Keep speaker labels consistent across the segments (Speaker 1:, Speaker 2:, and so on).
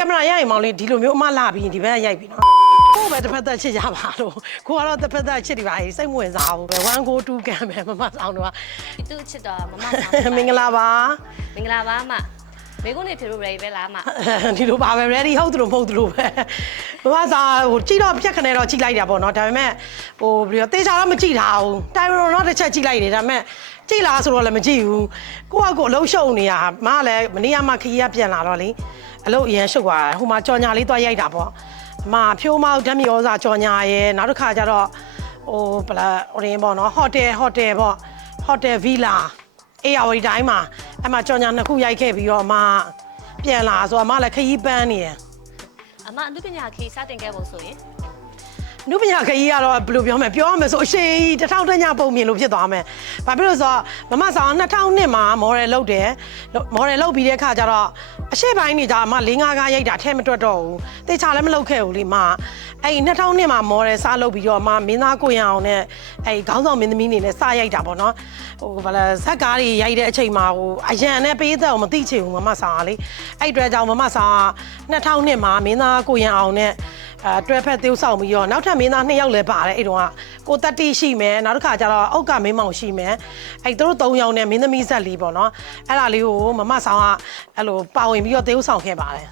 Speaker 1: ကင်မရာရိုက်ရင်မောင်လေးဒီလိုမျိုးအမလာပြီးရင်ဒီဘက်ကရိုက်ပြီနော်ကိုယ်ပဲတစ်ဖက်သက်ချစ်ကြပါလို့ကိုကတော့တစ်ဖက်သက်ချစ်ဒီပါကြီးစိတ်မဝင်စားဘူးပဲ1 go 2ကန်ပဲမမဆောင်တော့
Speaker 2: ဒီသူ့ချစ်တော်မမဆောင်
Speaker 1: မင်္ဂလာပါ
Speaker 2: မင်္ဂလာပါအမမိကုန်းနေဖြေလို့ ready ပဲလားအမ
Speaker 1: ဒီလိုပါပဲ ready ဟုတ်သလိုမဟုတ်သလိုပဲမမဆောင်ဟိုကြည့်တော့ပြက်ခနဲတော့ကြည့်လိုက်တာပေါ့နော်ဒါပေမဲ့ဟိုဘယ်လိုတေချာတော့မကြည့်ထားဘူးတိုင်ရိုတော့တစ်ချက်ကြည့်လိုက်တယ်ဒါပေမဲ့ကြည့်လားဆိုတော့လည်းမကြည့်ဘူးကိုကကိုအလုံးရှုံနေရမကလည်းမနေ့ကမှခရီးကပြန်လာတော့လေ အလုံးအရင်ရှုပ်သွားတယ်ဟိုမှာကြော်ညာလေးသွားရိုက်တာပေါ့အမဖြိုးမောက်ဓာတ်မြေဩဇာကြော်ညာရဲနောက်တစ်ခါကျတော့ဟိုဘလာဟိုရင်းပေါ့နော်ဟိုတယ်ဟိုတယ်ပေါ့ဟိုတယ်ဗီလာအေးရဝတီတိုင်းမှာအမကြော်ညာနှစ်ခုရိုက်ခဲ့ပြီးတော့အမပြန်လာဆိုတော့အမလည်းခရီးပန်းနေတယ်
Speaker 2: အမအနုပညာခီစတင်ခဲ့ဖို့ဆိုရင်
Speaker 1: နုပညာခရီးကတော့ဘယ်လိုပြောမလဲပြောရမယ်ဆိုအရှိန်တစ်ထောင်တညပုံမြင်လို့ဖြစ်သွားမယ်။ဘာဖြစ်လို့လဲဆိုတော့မမဆောင်2002မှာမော်ဒယ်လုပ်တယ်။မော်ဒယ်လုပ်ပြီးတဲ့အခါကျတော့အရှိပိုင်းနေကြအမ၄၅ကားရိုက်တာထဲမတွက်တော့ဘူး။တေချာလည်းမလုပ်ခဲ့ဘူးလေမ။ အဲ့2002မှာမော်ဒယ်စလုပ်ပြီးတော့မမင်းသားကိုရအောင်နဲ့အဲ့ခေါင်းဆောင်မင်းသမီးနေနဲ့စရိုက်တာပေါ့နော်။ဟိုဘာလဲဇက်ကားတွေရိုက်တဲ့အချိန်မှာဟိုအရန်နဲ့ပေးသက်အောင်မသိချင်ဘူးမမဆောင်ကလေ။အဲ့အတွက်ကြောင့်မမဆောင်က2002မှာမင်းသားကိုရအောင်နဲ့အဲတွဲဖက်သေးဆောင်ပြီးတော့နောက်ထပ်မင်းသားနှစ်ယောက်လည်းပါတယ်အဲ့တုန်းကကိုတက်တီရှိမယ်နောက်တစ်ခါကျတော့အောက်ကမင်းမောင်ရှိမယ်အဲ့သူတို့၃ယောက်နဲ့မင်းသမီးဆက်လေးပေါ့နော်အဲ့ဒါလေးကိုမမဆောင်ကအဲ့လိုပါဝင်ပြီးတော့သေးဆောင်ခဲ့ပါတယ်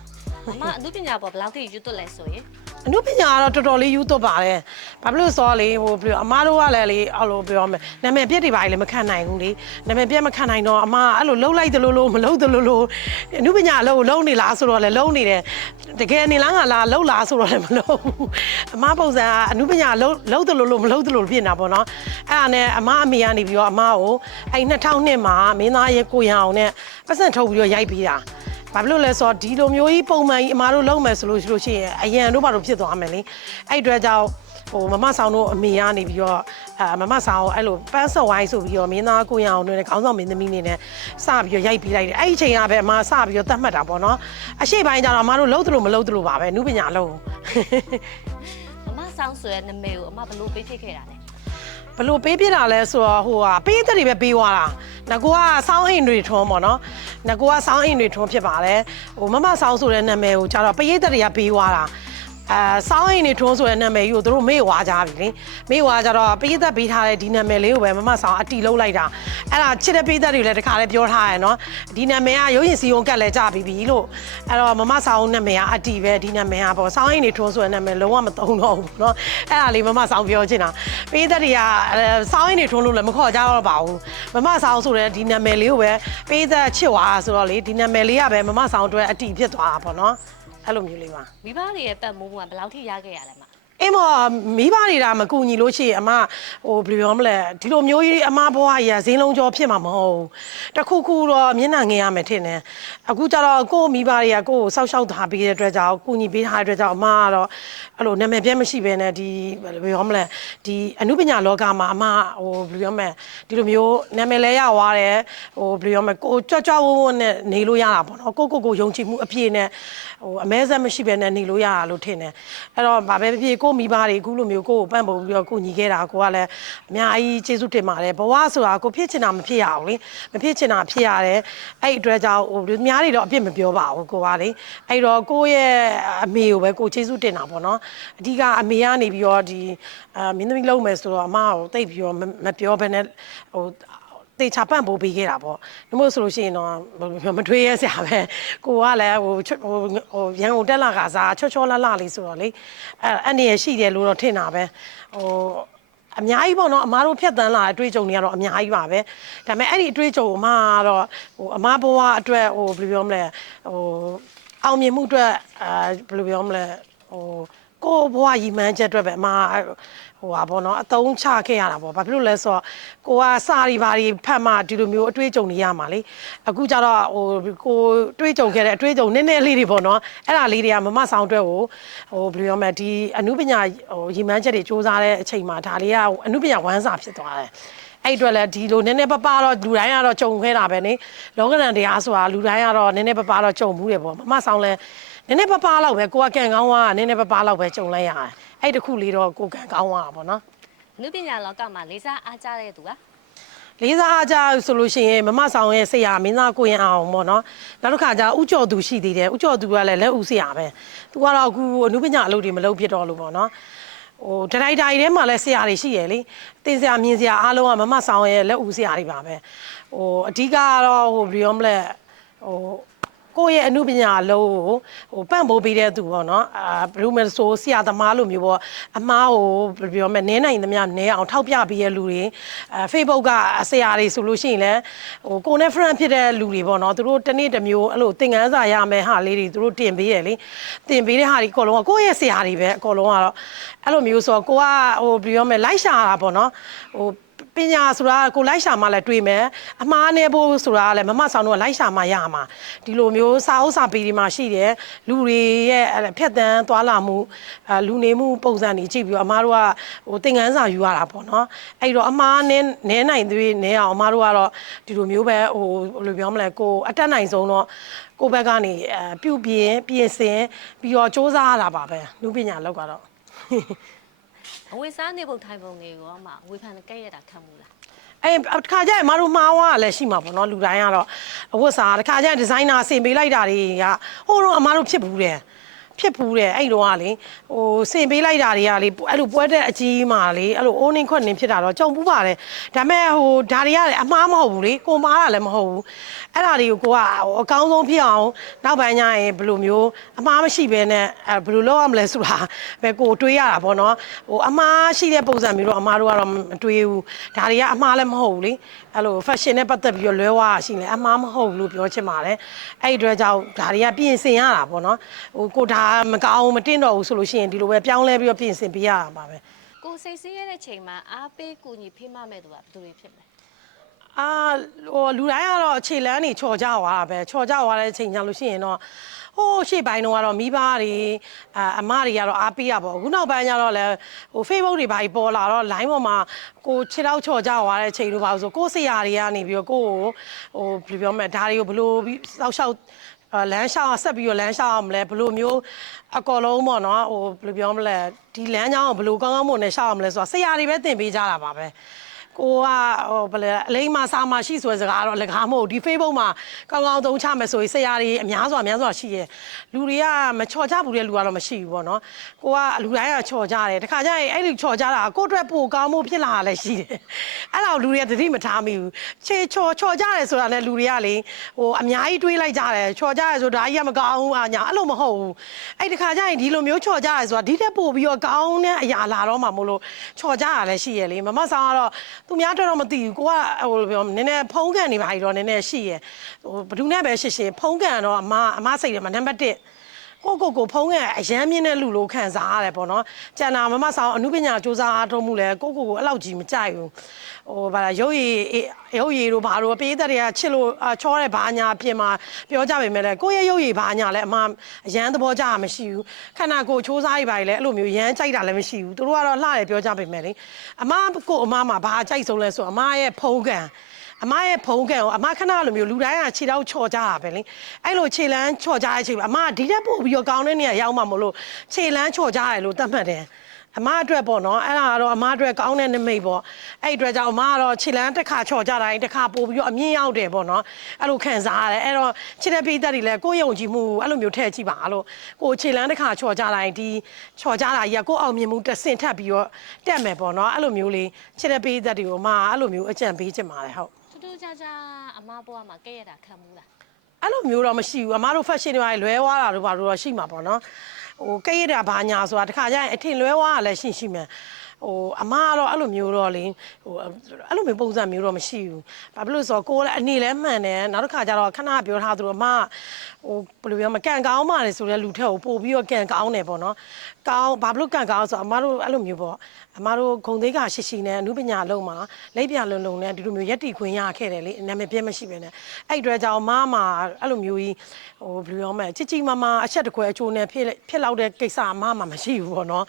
Speaker 2: အမအနုပညာပေါ်ဘယ်လောက်ထိယူသွတ်လဲဆိုရင်
Speaker 1: အနုပညာကတော့တော်တော်လေးယူသွတ်ပါတယ်ဘာဖြစ်လို့ဆိုတော့လေဟိုဘယ်လိုအမားတို့ကလည်းလေအဲ့လိုပြောမယ်နာမည်ပြက်တွေပါလေမခံနိုင်ဘူးလေနာမည်ပြက်မခံနိုင်တော့အမကအဲ့လိုလှုပ်လိုက်တယ်လို့လို့မလှုပ်တယ်လို့လို့အနုပညာအလုပ်ကိုလှုပ်နေလားဆိုတော့လေလှုပ်နေတယ်တကယ်နေလားငါလားလှုပ်လားဆိုတော့လည်းမလှုပ်ဘူးအမပုံစံကအနုပညာလှုပ်လှုပ်တယ်လို့လို့မလှုပ်တယ်လို့ဖြစ်နေတာပေါ့နော်အဲ့ဒါနဲ့အမအမေကနေပြီးတော့အမကိုအဲ့2000မှာမင်းသားရဲ့ကိုရအောင်နဲ့ပတ်စံထုတ်ပြီးတော့ရိုက်ပြီးတာ ဘာဖြစ်လို့လဲဆိုတော့ဒီလိုမျိုးကြီးပုံမှန်ကြီးအမားတို့လုပ်မယ်ဆိုလို့ရှိလို့ရှိရင်အရန်တို့ဘာလို့ဖြစ်သွားမယ်လေအဲ့အတွက်ကြောင့်ဟိုမမဆောင်တို့အမေကနေပြီးတော့အဲမမဆောင်ကိုအဲ့လိုပန်းစော်ဝိုင်းဆိုပြီးတော့မင်းသားကိုရအောင်နဲ့ခေါင်းဆောင်မင်းသမီးနေနဲ့စပြီးတော့ရိုက်ပြီးလိုက်တယ်အဲ့ဒီအချိန်ကပဲအမစပြီးတော့တတ်မှတ်တာပေါ့နော်အရှိပိုင်းကျတော့အမတို့လှုပ်တယ်လို့မလှုပ်တယ်လို့ပါပဲနုပညာလုံး
Speaker 2: မမဆောင်ဆိုရဲ့နာမည်ကိုအမဘယ်လိုပေးဖြစ်ခဲ့တာလဲ
Speaker 1: ဘလို့ပေးပြတာလဲဆိုတော့ဟိုဟာပေးတဲ့တွေပဲပေးသွားတာငကူကစောင်းအိမ်တွေထွန်းပေါ့နော်ငကူကစောင်းအိမ်တွေထွန်းဖြစ်ပါတယ်ဟိုမမစောင်းဆိုတဲ့နာမည်ကိုကျတော့ပရိသတ်တွေကပေးသွားတာ အဲစောင်းအိမ်တွေထွန်းဆိုတဲ့နာမည်ကြီးကိုတို့မေ့ဝါကြပြီလေမေ့ဝါကြတော့ပရိသတ်ပေးထားတဲ့ဒီနာမည်လေးကိုပဲမမဆောင်အတီလုံးလိုက်တာအဲ့ဒါချစ်တဲ့ပရိသတ်တွေလည်းတခါလည်းပြောထားရယ်နော်ဒီနာမည်ကရုပ်ရင်စီယုံကတ်လဲကြပြီပြီလို့အဲ့တော့မမဆောင်နာမည်ကအတီပဲဒီနာမည်ကပေါ့စောင်းအိမ်တွေထွန်းဆိုတဲ့နာမည်လုံးဝမသုံးတော့ဘူးနော်အဲ့ဒါလေးမမဆောင်ပြောချင်တာပရိသတ်တွေကအဲစောင်းအိမ်တွေထွန်းလို့လည်းမခေါ်ကြတော့ပါဘူးမမဆောင်ဆိုတဲ့ဒီနာမည်လေးကိုပဲပရိသတ်ချစ်သွားဆိုတော့လေဒီနာမည်လေးကပဲမမဆောင်အတွက်အတီဖြစ်သွားတာပေါ့နော် အဲ့လိုမျိုးလေးပါ
Speaker 2: မိဘတွေရဲ့ပတ်မိုးကဘယ်လောက်ထိရခဲ့ရလဲမ
Speaker 1: အေးမမိဘတွေဒါမကူညီလို့ရှိရင်အမဟိုဘယ်လိုပြောမလဲဒီလိုမျိုးကြီးအမဘွားကြီးကဈေးလုံးကျော်ဖြစ်မှာမဟုတ်ဘူးတခုခုတော့မျက်နှာငင်ရမယ်ထင်တယ်အခုကျတော့ကိုယ့်မိဘတွေကကိုယ့်ကိုစောက်ရှောက်ထားပေးတဲ့အတွက်ကြောင့်ကူညီပေးထားတဲ့အတွက်ကြောင့်အမကတော့အဲ့လိုနာမည်ပြတ်မရှိဘဲနဲ့ဒီဘယ်လိုပြောမလဲဒီအမှုပညာလောကမှာအမဟိုဘယ်လိုပြောမလဲဒီလိုမျိုးနာမည်လဲရသွားတယ်ဟိုဘယ်လိုပြောမလဲကိုကြွကြွဝဝနဲ့နေလို့ရတာပေါ့နော်ကိုကိုကိုယုံကြည်မှုအပြည့်နဲ့ဟိုအမဲဆက်မရှိဘဲနဲ့နေလို့ရတာလို့ထင်တယ်အဲ့တော့ဗာပဲဖြစ်ဖြစ်ကိုမိဘတွေအခုလိုမျိုးကိုကိုပန့်ပုံပြီးတော့ကိုညီခဲ့တာကိုကလည်းအများကြီးကျေးဇူးတင်ပါတယ်ဘဝဆိုတာကိုဖြစ်ချင်တာမဖြစ်ရအောင်လေမဖြစ်ချင်တာဖြစ်ရတယ်အဲ့ဒီအတွက်ကြောင့်ဟိုအများတွေတော့အပြစ်မပြောပါဘူးကိုကလေအဲ့တော့ကိုရဲ့အမေကိုပဲကိုကျေးဇူးတင်တာပေါ့နော်အဓိကအမေကနေပြီးတော့ဒီအာမင်းသမီးလုံးမယ်ဆိုတော့အမကိုတိတ်ပြီးတော့မမပြောဘဲနဲ့ဟို တေချာပန့်ပိုးပေးခဲ့တာပေါ့။ဒါမို့ဆိုလို့ရှိရင်တော့မထွေးရဲစရာပဲ။ကိုကလည်းဟိုချွတ်ဟိုဟိုရန်ကုန်တက်လာကစားချောချောလာလာလေးဆိုတော့လေအဲအဲ့နေရရှိတယ်လို့တော့ထင်တာပဲ။ဟိုအများကြီးပေါ့နော်အမားတို့ဖြတ်တန်းလာတဲ့အတွေ့အကြုံတွေကတော့အများကြီးပါပဲ။ဒါပေမဲ့အဲ့ဒီအတွေ့အကြုံအမားကတော့ဟိုအမားဘဝအတွက်ဟိုဘယ်လိုပြောမလဲဟိုအောင်မြင်မှုအတွက်အာဘယ်လိုပြောမလဲဟို ကိုယ့်ဘဝရည်မှန်းချက်အတွက်ပဲအမဟိုပါဘောနော်အတုံးချခဲ့ရတာပေါ့ဘာဖြစ်လို့လဲဆိုတော့ကိုကစာရီပါရီဖတ်မှဒီလိုမျိုးအတွေ့အကြုံတွေရမှာလေအခုကျတော့ဟိုကိုတွေးကြုံခဲ့တဲ့အတွေ့အကြုံနည်းနည်းလေးတွေပေါ့နော်အဲ့ဒါလေးတွေကမမဆောင်အတွက်ကိုဟိုဘယ်လိုပြောမလဲဒီအမှုပညာဟိုရည်မှန်းချက်တွေစူးစမ်းတဲ့အချိန်မှာဒါလေးကအမှုပညာဝမ်းစာဖြစ်သွားတယ်အဲ့အတွက်လည်းဒီလိုနည်းနည်းပပတော့လူတိုင်းကတော့ကြုံခဲတာပဲနေလောကရန်တရားဆိုတာလူတိုင်းကတော့နည်းနည်းပပတော့ကြုံမှုတယ်ပေါ့မမဆောင်လဲ နည်းနည်းပပလောက်ပဲကိုကကန်ကောင်းကနည်းနည်းပပလောက်ပဲကြုံလိုက်ရတယ်အဲ့တခုလေးတော့ကိုကန်ကောင်းကပေါ့နော်
Speaker 2: အနုပညာလောကမှာလေးစားအားကြတဲ့သူက
Speaker 1: လေးစားအားကြဆိုလို့ရှိရင်မမဆောင်ရဲ့ဆရာမင်းသားကိုရင်အောင်ပေါ့နော်နောက်တစ်ခါကျဥကြော်သူရှိသေးတယ်ဥကြော်သူကလည်းလက်ဦးဆရာပဲသူကတော့အခုအနုပညာအလုပ်တွေမလုပ်ဖြစ်တော့လို့ပေါ့နော်ဟိုဒရိုက်တာတွေထဲမှာလည်းဆရာတွေရှိရယ်လေတင်ဆရာမြင်ဆရာအားလုံးကမမဆောင်ရဲ့လက်ဦးဆရာတွေပါပဲဟိုအဓိကကတော့ဟိုဘယ်လိုမလဲဟို ကိုယ့်ရဲ့အမှုပညာအလုံးကိုဟိုပန့်ပိုးပေးတဲ့သူပေါ့နော်အာဘယ်လိုမဲဆိုဆရာသမားလိုမျိုးပေါ့အမားကိုဘယ်လိုပြောမလဲနင်းနိုင်သမျှနင်းအောင်ထောက်ပြပေးတဲ့လူတွေအဲ Facebook ကဆရာတွေဆိုလို့ရှိရင်လည်းဟိုကိုနဲ့ friend ဖြစ်တဲ့လူတွေပေါ့နော်သူတို့တစ်နေ့တစ်မျိုးအဲ့လိုသင်ခန်းစာရမယ်ဟာလေးတွေသူတို့တင်ပေးရလေတင်ပေးတဲ့ဟာတွေအကုန်လုံးကကိုယ့်ရဲ့ဆရာတွေပဲအကုန်လုံးကတော့အဲ့လိုမျိုးဆိုတော့ကိုကဟိုဘယ်လိုပြောမလဲလိုက်ရှာတာပေါ့နော်ဟို ပညာဆိုတာကိုလိုက်ရှာမှလည်းတွေ့မယ်အမှားနေဖို့ဆိုတာကလည်းမမဆောင်တော့လိုက်ရှာမှရမှာဒီလိုမျိုးစာအုပ်စာပေတွေမှာရှိတယ်လူတွေရဲ့အဲ့ဒါဖြတ်တန်းသွားလာမှုအဲလူနေမှုပုံစံတွေကြည့်ပြီးတော့အမားတို့ကဟိုသင်ခန်းစာယူရတာပေါ့နော်အဲ့တော့အမှားနဲနဲနိုင်သွေးနဲအောင်အမားတို့ကတော့ဒီလိုမျိုးပဲဟိုဘယ်လိုပြောမလဲကိုအတက်နိုင်ဆုံးတော့ကိုဘက်ကနေအဲပြုတ်ပြင်းပြင်ဆင်ပြီးတော့စ조사ရတာပါပဲလူပညာလောက်ကတော့
Speaker 2: အဝေစားနေပုံထိုင်ပုံတွေကိုအမဝေဖန်ကဲ့ရတာခံမှုလား
Speaker 1: အဲ့တစ်ခါကျရင်မတို့မှားွားလည်းရှိမှာပေါ့နော်လူတိုင်းကတော့အဝတ်စားတစ်ခါကျရင်ဒီဇိုင်နာဆင်ပေးလိုက်တာတွေကဟိုတော့အမားတို့ဖြစ်ဘူးတယ် ဖြစ်ဘူးတယ်အဲ့တော့ကလေဟိုဆင်ပေးလိုက်တာတွေကလေအဲ့လိုပွဲတဲ့အကြီးမှလေအဲ့လိုအိုးနှင်းခွက်နှင်းဖြစ်တာတော့ကြုံပူးပါတယ်ဒါပေမဲ့ဟိုဒါတွေကလည်းအမှားမဟုတ်ဘူးလေကိုမားတာလည်းမဟုတ်ဘူးအဲ့ဒါတွေကိုကိုကဟိုအကောင်းဆုံးဖြစ်အောင်နောက်ပိုင်းကျရင်ဘယ်လိုမျိုးအမှားမရှိဘဲနဲ့အဲဘယ်လိုလုပ်ရမလဲဆိုတာပဲကိုတွေးရတာပေါ့နော်ဟိုအမှားရှိတဲ့ပုံစံမျိုးတော့အမှားတို့ကတော့မတွေးဘူးဒါတွေကအမှားလည်းမဟုတ်ဘူးလေအဲ့လို fashion နဲ့ပတ်သက်ပြီးတော့လွဲဝါရှိနေအမှားမဟုတ်ဘူးလို့ပြောချင်ပါတယ်အဲ့ဒီအတွက်ကြောင့်ဒါတွေကပြင်ဆင်ရတာပေါ့နော်ဟိုကိုဒါမကောင်းမတင်တော့ဘူးဆိုလို့ရှိရင်ဒီလိုပဲပြောင်းလဲပြီးတော့ပြင်ဆင်ပေးရတာပါပဲ
Speaker 2: ကိုစိတ်ဆင်းရဲတဲ့ချိန်မှာအားပေးကူညီဖိမမဲ့သူကဘယ်သူတွေဖြစ်မလဲ
Speaker 1: အာဟိုလူတိုင်းကတော့အခြေလန်းနေချော်ကြသွားတာပဲချော်ကြသွားတဲ့အချိန်ကျလို့ရှိရင်တော့ဟိုရှေ့ပိုင်းတော့ကတော့မိဘတွေအာအမတွေကတော့အားပေးရပါဘူးအခုနောက်ပိုင်းကျတော့လည်းဟို Facebook တွေဘာကြီးပေါ်လာတော့ line ပေါ်မှာကိုခြေထောက်ချော်ကြသွားတဲ့အချိန်တို့ပါဆိုကိုယ်ဆရာတွေကနေပြီးတော့ကိုယ့်ကိုဟိုဘယ်လိုပြောမလဲဒါတွေကိုဘယ်လိုပြီးစောက်ရှောက် အာလမ်းလျှောက်ဆက်ပြီးတော့လမ်းလျှောက်အောင်မလဲဘယ်လိုမျိုးအကောလုံးပေါ့နော်ဟိုဘယ်လိုပြောမလဲဒီလမ်းကြောင်းကိုဘယ်လိုကောင်းကောင်းမွန်နဲ့လျှောက်အောင်မလဲဆိုတော့ဆရာတွေပဲသင်ပေးကြတာပါပဲ ကိုကဟိုဘယ်လဲအလိမ္မာစာမရှိဆိုတဲ့စကားကတော့လက်ကားမဟုတ်ဘူးဒီ Facebook မှာကောင်းကောင်းသုံးချမယ်ဆိုရင်ဆရာတွေအများစွာအများစွာရှိရဲ့လူတွေကမချော်ကြဘူးတဲ့လူကတော့မရှိဘူးပေါ့နော်ကိုကလူတိုင်းကချော်ကြတယ်တခါကျရင်အဲ့ဒီချော်ကြတာကိုယ့်အတွက်ပိုကောင်းမှုဖြစ်လာတာလည်းရှိတယ်အဲ့ဒါကိုလူတွေကသတိမထားမိဘူးချေချော်ချော်ကြတယ်ဆိုတာလည်းလူတွေကလေဟိုအများကြီးတွေးလိုက်ကြတယ်ချော်ကြတယ်ဆိုဒါကြီးကမကောင်းဘူးအာညာအဲ့လိုမဟုတ်ဘူးအဲ့ဒီခါကျရင်ဒီလိုမျိုးချော်ကြတယ်ဆိုတာဒီတက်ပို့ပြီးတော့ကောင်းတဲ့အရာလာတော့မှမို့လို့ချော်ကြတာလည်းရှိရဲ့လေမမဆောင်ကတော့သူများတော့တော့မသိဘူးကိုကဟိုပြောနည်းနည်းဖုံးကန်နေပါ ਈ တော့နည်းနည်းရှိရဲ့ဟိုဘယ်သူနဲ့ပဲရှိရှိဖုံးကန်တော့အမအမစိတ်တယ်မှာနံပါတ်1 ကိုကိုကိုဖုံးကန်အရန်မြင့်တဲ့လူလိုခံစားရတယ်ပေါ့နော်ကျန်တာမမဆောင်အမှုပညာစူးစမ်းအားထုတ်မှုလဲကိုကိုကိုအဲ့လောက်ကြီးမကြိုက်ဘူးဟိုဗါလားရုပ်ရည်ရုပ်ရည်တို့ဘာလို့ပေးတဲ့တွေကချစ်လို့အာချောတဲ့ဘာညာအပြင်မှာပြောကြပေမဲ့လဲကိုယ့်ရဲ့ရုပ်ရည်ဘာညာလဲအမအရန်သဘောကျတာမရှိဘူးခန္ဓာကိုယ်ချိုးစားရပါလေအဲ့လိုမျိုးရမ်းကြိုက်တာလည်းမရှိဘူးသူတို့ကတော့လှတယ်ပြောကြပေမဲ့လေအမကိုအမမှာဘာကြိုက်ဆုံးလဲဆိုအမရဲ့ဖုံးကန် အမရဲ့ဖုံးကန်ကိုအမခဏလိုမျိုးလူတိုင်းကခြေထောက်ချော်ကြတာပဲလေအဲ့လိုခြေလန်းချော်ကြတဲ့အချိန်မှာအမကဒီတက်ပို့ပြီးတော့ကောင်းတဲ့နေရာရောက်မှမလို့ခြေလန်းချော်ကြရတယ်လို့သတ်မှတ်တယ်အမအတွက်ပေါ့နော်အဲ့ဒါကတော့အမအတွက်ကောင်းတဲ့နိမိတ်ပေါ့အဲ့ဒီအတွက်ကြောင့်အမကတော့ခြေလန်းတစ်ခါချော်ကြတိုင်းတစ်ခါပို့ပြီးတော့အမြင့်ရောက်တယ်ပေါ့နော်အဲ့လိုခံစားရတယ်အဲ့တော့ခြေတဲ့ပိသက်တွေလည်းကိုယ့်ယုံကြည်မှုအဲ့လိုမျိုးထည့်ကြည့်ပါလို့ကိုခြေလန်းတစ်ခါချော်ကြတိုင်းဒီချော်ကြတာကြီးကကိုယ့်အောင်မြင်မှုတစ်ဆင့်ထပ်ပြီးတော့တက်မယ်ပေါ့နော်အဲ့လိုမျိုးလေးခြေတဲ့ပိသက်တွေကိုအမကအဲ့လိုမျိုးအကြံပေးချင်ပါတယ်ဟုတ်
Speaker 2: ထူးထူး ခြားခြားအမဘွားမှာကဲ့ရတာခံမှုလား
Speaker 1: အဲ့လိုမျိုးတော့မရှိဘူးအမားတို့ fashion တွေပါလွဲသွားတာတို့ဘာလို့တော့ရှိမှာပေါ့နော်ဟိုကိတ်ရတာဘာညာဆိုတာတခါကျရင်အထင်လွဲသွားတာလည်းရှိရှိမယ်ဟိုအမားကတော့အဲ့လိုမျိုးတော့လေဟိုအဲ့လိုမျိုးပုံစံမျိုးတော့မရှိဘူးဘာဖြစ်လို့လဲဆိုတော့ကိုယ်လည်းအနေလည်းမှန်တယ်နောက်တစ်ခါကျတော့ခဏပြောထားသလိုအမဟိုဘယ်လိုပြောမလဲကန်ကောင်းပါလေဆိုတဲ့လူထက်ကိုပို့ပြီးတော့ကန်ကောင်းတယ်ပေါ့နော်ကောင်းဘာဖြစ်လို့ကန်ကောင်းဆိုတော့အမတို့အဲ့လိုမျိုးပေါ့ အမတို့ဂုံသေးကရှိရှိနဲ့အမှုပညာလုံးမှာလက်ပြလုံလုံနဲ့ဒီလိုမျိုးရက်တီခွင့်ရခဲ့တယ်လေနာမည်ပြည့်မရှိပဲနဲ့အဲ့ဒီအတွက်ကြောင့်မမအဲ့လိုမျိုးကြီးဟိုဘယ်လိုပြောမလဲချစ်ချီမမအချက်တခွဲအချိုးနဲ့ဖြစ်ဖြစ်လောက်တဲ့ကိစ္စအမမမရှိဘူးပေါ့နော်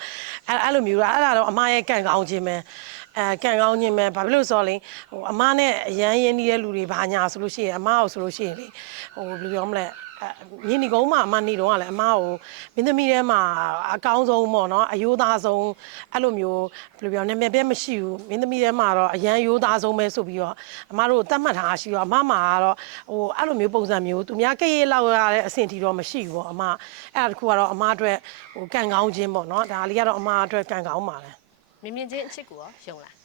Speaker 1: အဲ့အဲ့လိုမျိုးကအဲ့ဒါတော့အမရဲ့ကန့်ကောင်းခြင်းပဲအဲကန့်ကောင်းခြင်းပဲဘာဖြစ်လို့ဆိုတော့လေဟိုအမနဲ့အရန်ရင်းနေတဲ့လူတွေဘာညာဆိုလို့ရှိရင်အမကိုဆိုလို့ရှိရင်လေဟိုဘယ်လိုပြောမလဲ မြင်းဒီကုန်းမှာအမနေတော့ကလည်းအမကိုမင်းသမီးထဲမှာအကောင်းဆုံးပေါ့နော်အယိုးသားဆုံးအဲ့လိုမျိုးဘယ်လိုပြောနာမည်ပဲမရှိဘူးမင်းသမီးထဲမှာတော့အရန်ယိုးသားဆုံးပဲဆိုပြီးတော့အမတို့တတ်မှတ်ထားရှိတော့အမမှာကတော့ဟိုအဲ့လိုမျိုးပုံစံမျိုးသူများကရေးလောက်ရတဲ့အဆင့်တီတော့မရှိဘူးပေါ့အမအဲ့ဒါတခုကတော့အမအတွက်ဟိုကန်ကောင်းခြင်းပေါ့နော်ဒါလေးကတော့အမအတွက်ကန်ကောင်းပါလေ
Speaker 2: မြင်မြင်ချင်းအချစ်ကိုရောယုံလား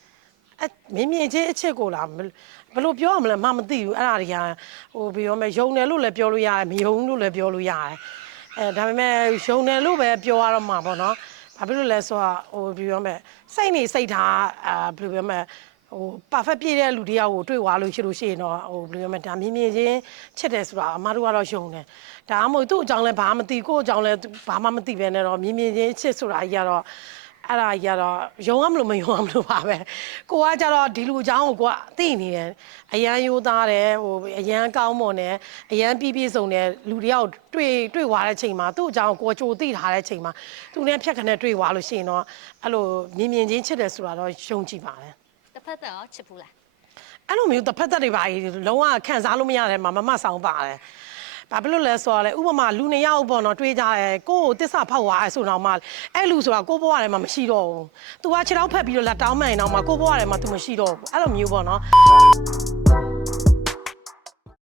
Speaker 1: အမင်းမြင်ချင်းအချစ်ကိုလားဘယ်ဘယ်လိုပြောရမလဲမမသိဘူးအဲ့ဒါတွေကဟိုပြောမယ်ယုံတယ်လို့လည်းပြောလို့ရတယ်မယုံလို့လည်းပြောလို့ရတယ်အဲဒါပေမဲ့ယုံတယ်လို့ပဲပြောရတော့မှာပေါ့နော်ဘာဖြစ်လို့လဲဆိုတော့ဟိုပြောမယ်စိတ်နေစိတ်ထားအာဘယ်လိုပြောမလဲဟို perfect ပြည့်တဲ့လူတယောက်ကိုတွေ့သွားလို့ရှိလို့ရှိရင်တော့ဟိုဘယ်လိုပြောမလဲဒါမြင်မြင်ချင်းချစ်တယ်ဆိုတာအမတို့ကတော့ယုံတယ်ဒါမှမဟုတ်သူ့အကြောင်းလည်းဘာမှမသိကိုယ့်အကြောင်းလည်းဘာမှမသိပဲနဲ့တော့မြင်မြင်ချင်းချစ်ဆိုတာကြီးကတော့ အဲ့ဒါကြီးကတော့ယုံရမလို့မယုံရမလို့ပါပဲကိုကကြတော့ဒီလူအကြောင်းကိုကိုကသိနေတယ်အရန်ရိုးသားတယ်ဟိုအရန်ကောင်းမွန်တယ်အရန်ပြည့်ပြည့်စုံတယ်လူတယောက်တွေ့တွေ့သွားတဲ့ချိန်မှာသူ့အကြောင်းကိုကိုကြိုသိထားတဲ့ချိန်မှာသူနဲ့ဖြတ်ခနဲ့တွေ့သွားလို့ရှိရင်တော့အဲ့လိုမြင်မြင်ချင်းချစ်တယ်ဆိုတာတော့ယုံကြည်ပါတယ်
Speaker 2: တစ်ဖက်သက်ရောချစ်ဘူးလား
Speaker 1: အဲ့လိုမျိုးတစ်ဖက်သက်တွေပါကြီးလုံးဝခံစားလို့မရတယ်မှာမမဆောင်ပါတယ် ဘာဖြစ်လို့လဲဆိုတော့လေဥပမာလူနှစ်ယောက်ပေါ့နော်တွေးကြတယ်ကိုယ့်ကိုတစ္ဆာဖောက်သွားရဲဆိုတော့မှအဲ့လူဆိုတာကိုယ့်ဘဝထဲမှာမရှိတော့ဘူး။ तू ကခြေထောက်ဖက်ပြီးတော့လက်တောင်းမှန်ရင်တော့မှကိုယ့်ဘဝထဲမှာ तू မရှိတော့ဘူး။အဲ့လိုမျိုးပေါ့နော်